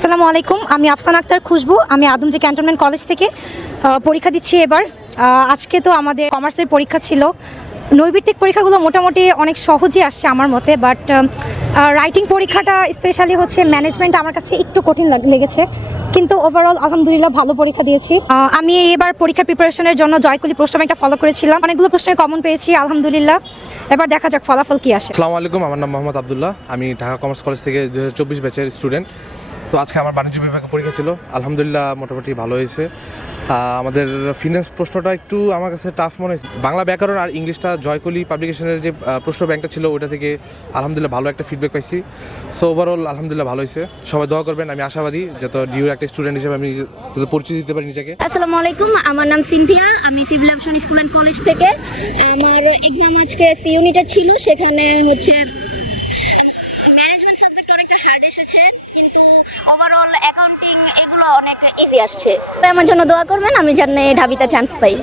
আসসালামু আলাইকুম, আমি আফসান আক্তার খুশবু, আমি আদমজি ক্যান্টনমেন্ট কলেজ থেকে পরীক্ষা দিচ্ছি এবার। আজকে তো আমাদের কমার্সের পরীক্ষা ছিল। নৈবিত্তিক পরীক্ষাগুলো মোটামুটি অনেক সহজই আসছে আমার মতে বাট রাইটিং পরীক্ষাটা স্পেশালি হচ্ছে ম্যানেজমেন্ট আমার কাছে একটু কঠিন লেগেছে। কিন্তু ওভারঅল আলহামদুলিল্লাহ ভালো পরীক্ষা দিয়েছি। আমি এবার পরীক্ষার প্রিপারেশনের জন্য জয়কলি প্রশ্ন ব্যাংকটা ফলো করেছিলাম। অনেকগুলো প্রশ্নের কমন পেয়েছি, আলহামদুলিল্লাহ। এবার দেখা যাক ফলাফল কি আসে। আসসালামু আলাইকুম, আমার নাম মোহাম্মদ আবদুল্লাহ। আমি ঢাকা কমার্স কলেজ থেকে দু হাজার চব্বিশ ব্যাচের স্টুডেন্ট তো আজকে আমার বাণিজ্য বিভাগে পরীক্ষা ছিল। আলহামদুলিল্লাহ মোটামুটি ভালো হয়েছে। আমাদের ফিনান্স প্রশ্নটা একটু আমার কাছে টাফ মনে হয়েছে। বাংলা ব্যাকরণ আর ইংলিশটা জয়কলি পাবলিকেশনের যে প্রশ্ন ব্যাংকটা ছিল ওটা থেকে আলহামদুলিল্লাহ ভালো একটা ফিডব্যাক পাইছি। সো ওভারঅল আলহামদুলিল্লাহ ভালো হয়েছে। সবাই দোয়া করবেন, আমি আশাবাদী যত ডিউর একটা স্টুডেন্ট হিসেবে আমি যাতে পরিচিতি দিতে পারি নিজেকে। আসসালামু আলাইকুম, আমার নাম সিনথিয়া। আমি civil aviation school and college থেকে। আমার এক্সাম আজকে সি ইউনিটে ছিল, সেখানে হচ্ছে হার্ড এসেছে, কিন্তু ওভারঅল অ্যাকাউন্টিং এগুলো অনেক ইজি আসছে। আমার জন্য দোয়া করবেন, আমি যেন ঢাবিতে চান্স পাই।